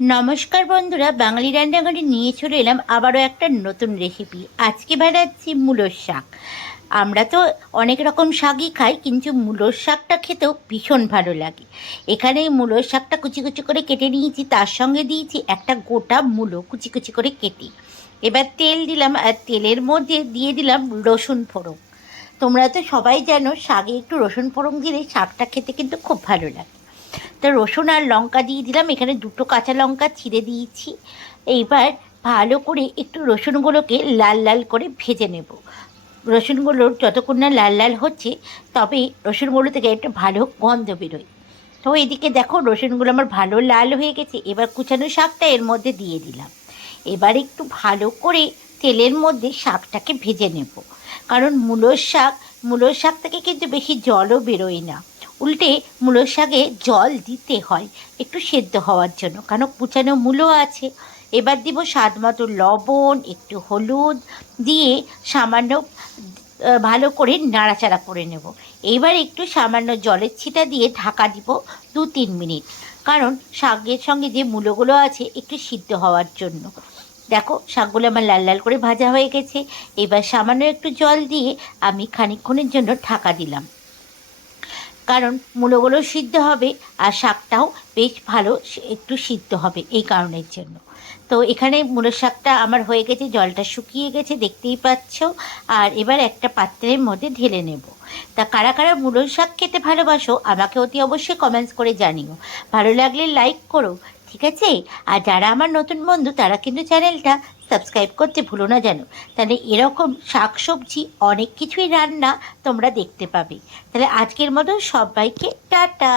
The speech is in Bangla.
নমস্কার বন্ধুরা, বাঙালি রান্নাঘরে নিয়ে চলে এলাম আবারও একটা নতুন রেসিপি আজকে বানাচ্ছি মূলোর শাক। আমরা তো অনেক রকম শাকই খাই, কিন্তু মূলোর শাকটা খেতেও ভীষণ ভালো লাগে। এখানে মূলোর শাকটা কুচি কুচি করে কেটে নিয়েছি, তার সঙ্গে দিয়েছি একটা গোটা মূলো কুচি কুচি করে কেটে। এবার তেল দিলাম, আর তেলের মধ্যে দিয়ে দিলাম রসুন ফোড়ন। তোমরা তো সবাই জানো, শাকে একটু রসুন ফোড়ন দিলে শাকটা খেতে কিন্তু খুব ভালো লাগে। তো রসুন আর লঙ্কা দিয়ে দিলাম। এখানে দুটো কাঁচা লঙ্কা ছিঁড়ে দিয়েছি। এইবার ভালো করে একটু রসুনগুলোকে লাল লাল করে ভেজে নেব। রসুনগুলোর যতক্ষণ না লাল লাল হচ্ছে, তবে রসুনগুলো থেকে একটা ভালো গন্ধ বেরোয়। তো এদিকে দেখো রসুনগুলো আমার ভালো লাল হয়ে গেছে। এবার কুচানো শাকটা এর মধ্যে দিয়ে দিলাম। এবার একটু ভালো করে তেলের মধ্যে শাকটাকে ভেজে নেব। কারণ মূলোর শাক মূলোর শাক থেকে কিন্তু বেশি জলও বেরোয় না। উল্টে মূলোর শাকে জল দিতে হয়, একটু সেদ্ধ হওয়ার জন্য। কারণ কুচানো মূলো আছে। এবার দিব স্বাদ মতো লবণ, একটু হলুদ দিয়ে সামান্য ভালো করে নাড়াচাড়া করে নেব। এবার একটু সামান্য জলের ছিটা দিয়ে ঢাকা দিব দু তিন মিনিট। কারণ শাকের সঙ্গে যে মূলোগুলো আছে, একটু সিদ্ধ হওয়ার জন্য। দেখো, শাকগুলো আমার লাল লাল করে ভাজা হয়ে গেছে। এবার সামান্য একটু জল দিয়ে আমি খানিকক্ষণের জন্য ঢাকা দিলাম। কারণ মূলোগুলো সিদ্ধ হবে আর শাকটাও বেশ ভালো একটু সিদ্ধ হবে এই কারণের জন্য। তো এখানে মূলো শাকটা আমার হয়ে গেছে, জলটা শুকিয়ে গেছে, দেখতেই পাচ্ছ। আর এবার একটা পাত্রের মধ্যে ঢেলে নেব। তা কারা কারা মূলো শাক খেতে ভালোবাসো, আমাকে অতি অবশ্যই কমেন্টস করে জানিও। ভালো লাগলে লাইক করো ঠিক আছে? আর যারা আমার নতুন বন্ধু, তারা কিন্তু চ্যানেলটা সাবস্ক্রাইব করতে ভুলো না যেন তাহলে এরকম শাক সবজি অনেক কিছুই রান্না তোমরা দেখতে পাবে। তাহলে আজকের মতো সবাইকে টাটা!